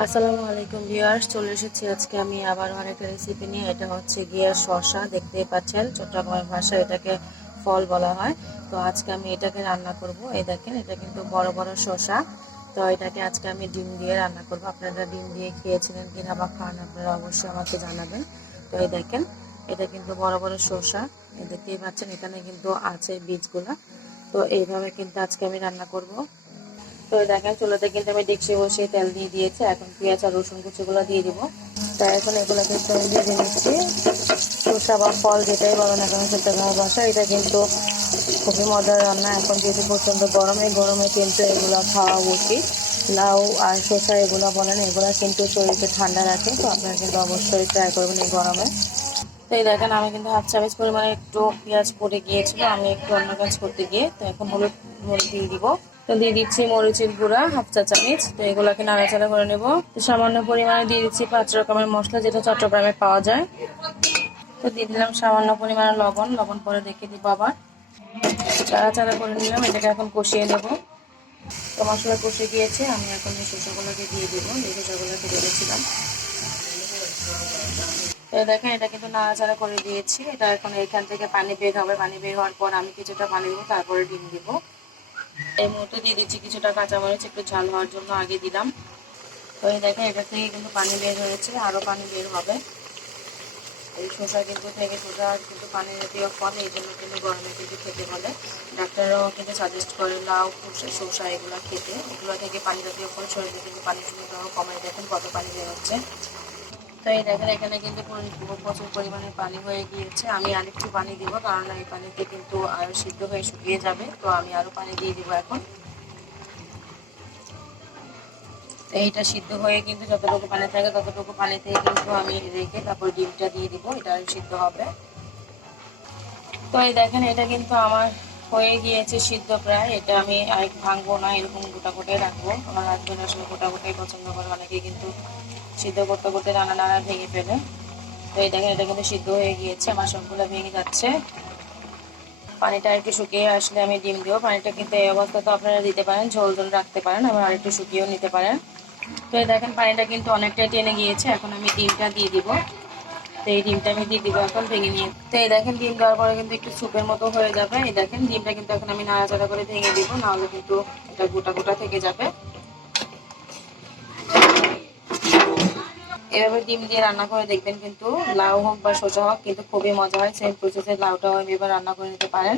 আসসালামু আলাইকুম ভিউয়ার্স, চলে এসেছি আজকে আমি আবার আরেকটা রেসিপি নিয়ে। এটা হচ্ছে গিয়ে শশা দেখতেই পাচ্ছেন চট্টগ্রামের ভাষায় এটাকে ফল বলা হয়। তো আজকে আমি এটাকে রান্না করব। এই দেখেন, এটা কিন্তু বড় বড় শশা তো এটাকে আজকে আমি ডিম দিয়ে রান্না করব। আপনারা ডিম দিয়ে খেয়েছিলেন কিনা বা খান, আপনারা অবশ্যই আমাকে জানাবেন। তো এই দেখেন, এটা কিন্তু বড় বড় শসা। দেখতেই পাচ্ছেন, এখানে কিন্তু আছে বীজগুলা। তো এইভাবে কিন্তু আজকে আমি রান্না করব। তো দেখেন চুলাতে কিন্তু আমি ডেকসি বসিয়ে তেল দিয়ে দিয়েছি। এখন পেঁয়াজ আর রসুন কুচিগুলো দিয়ে দিব। তো এখন এগুলো কিন্তু আমি ভেজে নিচ্ছি। শসা বা ফল যেটাই বলো না কেন চট্টগ্রামের বাসা। এটা কিন্তু খুবই মজার রান্না। এখন যেহেতু প্রচণ্ড গরমে গরমে কিন্তু এগুলো খাওয়া উচিত। লাউ আর শসা এগুলো বলেন, এগুলো কিন্তু শরীরকে ঠান্ডা রাখে। তো আপনারা কিন্তু অবশ্যই ট্রাই করবেন এই গরমে। তো এই দেখেন, আমি কিন্তু হাফ চামচ পরিমাণে একটু পেঁয়াজ পরে গিয়েছিল। আমি একটু অন্য কাজ করতে গিয়ে, তো এখন হলুদ হলুদ দিয়ে দিব। তো দিয়ে দিচ্ছি মরিচের গুঁড়া, হাফ চা চামচ। তো এগুলোকে নাড়াচাড়া করে নেব। তো সামান্য পরিমাণে দিয়ে দিচ্ছি পাঁচ রকমের মশলা, যেটা চট্টগ্রামে পাওয়া যায়। তো দিয়ে দিলাম সামান্য পরিমাণে লবণ। লবণ পরে দেখে দিব আবার। চাড়াচাড়া করে নিলাম, এটাকে এখন কষিয়ে নেব। তো মশলা কষে গিয়েছে, আমি এখন এই শসাগুলোকে দিয়ে দেবো। এই শসাগুলোকে রেখেছিলাম তো দেখেন, এটা কিন্তু নাড়াচাড়া করে দিয়েছি। এটা এখন এখান থেকে পানি বের হবে। পানি বের হওয়ার পর আমি কিছুটা পানি দেবো, তারপরে ডিম দিব। এই মুহূর্তে দিয়ে দিচ্ছি কিছুটা কাঁচামরিচ, একটু ঝাল হওয়ার জন্য আগে দিলাম। তো এই দেখেন এটা থেকে কিন্তু পানি বের হয়েছে আরও পানি বের হবে। এই শসা কিন্তু থেকে শসা কিন্তু পানি জাতীয় ফল, এই জন্য কিন্তু গরমে কিন্তু খেতে বলে। ডাক্তাররাও কিন্তু সাজেস্ট করে লাউ শসা এগুলো খেতে। এগুলো থেকে পানি জাতীয় ফল, শরীরে কিন্তু পানি শুরু কমাই দেখেন কত পানি বের হচ্ছে। তো এই দেখেন, এখানে কিন্তু প্রচুর পরিমাণে পানি হয়ে গিয়েছে। আমি আরেকটু পানি দিব, কারণ এই পানিতে কিন্তু আরও সিদ্ধ হয়ে শুকিয়ে যাবে। তো আমি আরও পানি দিয়ে দিব এখন। এইটা সিদ্ধ হয়ে কিন্তু যতটুকু পানি থাকে, ততটুকু পানি থেকে কিন্তু আমি রেখে তারপর ডিমটা দিয়ে দিব, এটা আরও সিদ্ধ হবে। তো এই দেখেন, এটা কিন্তু আমার হয়ে গিয়েছে সিদ্ধ প্রায়। এটা আমি আরেক ভাঙবো না, এরকম গোটা গোটাই রাখব। আমার হাজবেন্ড আসলে গোটা গোটাই পছন্দ করে, অনেকে কিন্তু সিদ্ধ করতে করতে রান্না নাড়া ভেঙে ফেলে। তো এই দেখেন, এটা কিন্তু সিদ্ধ হয়ে গিয়েছে, আমার সবগুলো ভেঙে যাচ্ছে। পানিটা একটু শুকিয়ে আসলে আমি ডিম দিব। পানিটা কিন্তু এই অবস্থা তো আপনারা দিতে পারেন, ঝোল ঝোল রাখতে পারেন, আবার আরেকটু শুকিয়েও নিতে পারেন। তো এই দেখেন, পানিটা কিন্তু অনেকটাই টেনে গিয়েছে, এখন আমি ডিমটা দিয়ে দিব। তো এই ডিমটা আমি দিয়ে দিব, এখন ভেঙে নিয়ে। তো এই দেখেন, ডিম দেওয়ার পরে কিন্তু একটু স্যুপের মতো হয়ে যাবে। এই দেখেন, ডিমটা কিন্তু এখন আমি নাড়াচাড়া করে ভেঙে দিব, নাহলে কিন্তু এটা গোটা গোটা থেকে যাবে। এভাবে ডিম দিয়ে রান্না করে দেখবেন কিন্তু লাউ হোক বা সোজা হোক কিন্তু খুবই মজা হয়। সেম প্রসেসে লাউটাও এভাবে রান্না করে নিতে পারেন।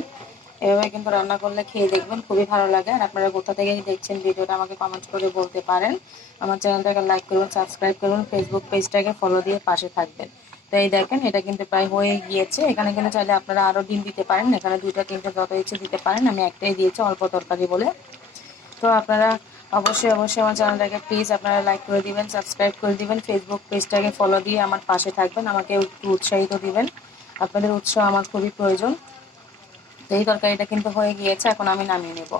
এভাবে কিন্তু রান্না করলে খেয়ে দেখবেন খুবই ভালো লাগে। আর আপনারা কোথা থেকে দেখছেন ভিডিওটা আমাকে কমেন্ট করে বলতে পারেন। আমার চ্যানেলটাকে লাইক করুন সাবস্ক্রাইব করুন ফেসবুক পেজটাকে ফলো দিয়ে পাশে থাকবেন। তো এই দেখেন, এটা কিন্তু প্রায় হয়ে গিয়েছে। এখানে কিন্তু চাইলে আপনারা আরও ডিম দিতে পারেন। এখানে দুইটা, তিনটা যত ইচ্ছে দিতে পারেন। আমি একটাই দিয়েছি, অল্প তরকারি বলে। তো আপনারা অবশ্যই অবশ্যই আমার চ্যানেলটাকে প্লিজ আপনারা লাইক করে দিবেন সাবস্ক্রাইব করে দিবেন ফেসবুক পেজটাকে ফলো দিয়ে আমার পাশে থাকবেন, আমাকে একটু উৎসাহিত দিবেন। আপনাদের উৎসাহ আমার খুবই প্রয়োজন। তো এই তরকারিটা কিন্তু হয়ে গিয়েছে, এখন আমি নামিয়ে নেব।